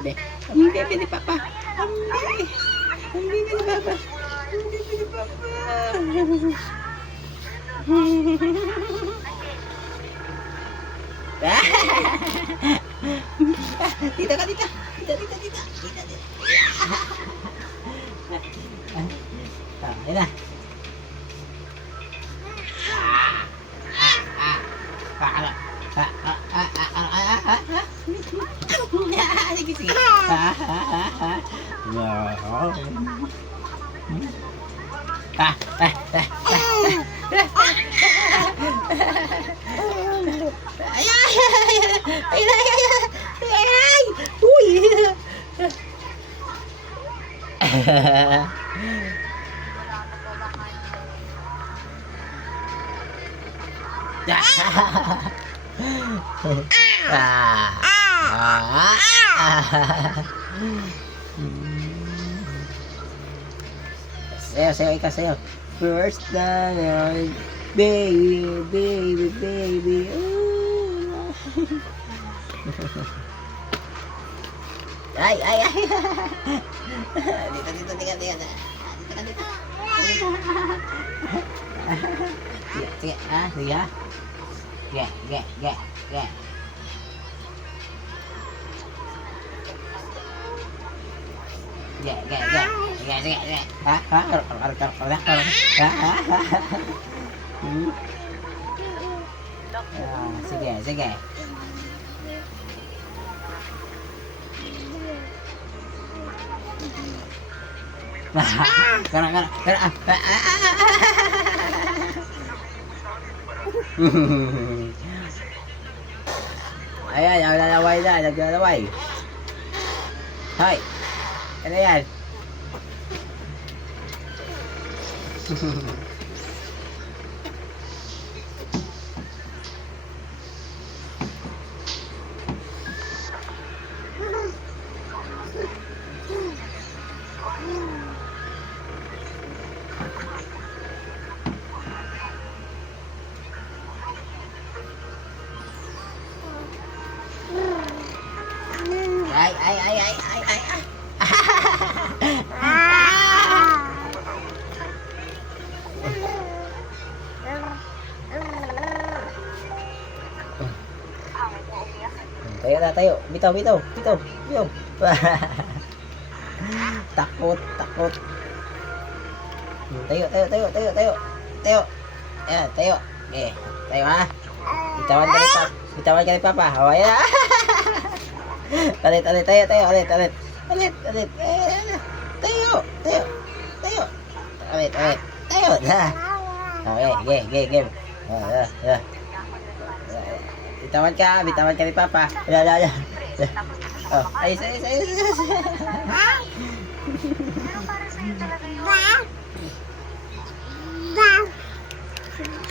Bebe. Ang bebe ni Papa. Ang bebe. Ang bebe ni Papa. Ang bebe ni Papa. Dito ka, dito. Dito. Ayun na. Sige, sige. Ay! Uy! Sayo, ikaw sayo. First time, baby. Ay. Dito. Dito. Sige. Sige. Ge. Sige. Sige. Kana. Ay, naglalaway. Hoy. Ano yan? Ay. Tayo. Bitaw. Takot. Tayo. Ayan, tayo. Okay, tayo ha. Bitawan ka ni Papa. O, ayan. Talit. Tayo. Ulit. Tayo. Ulit. Tayo na. Okay, game. Bitawan ka ni Papa. Ayan. Oh, ayos.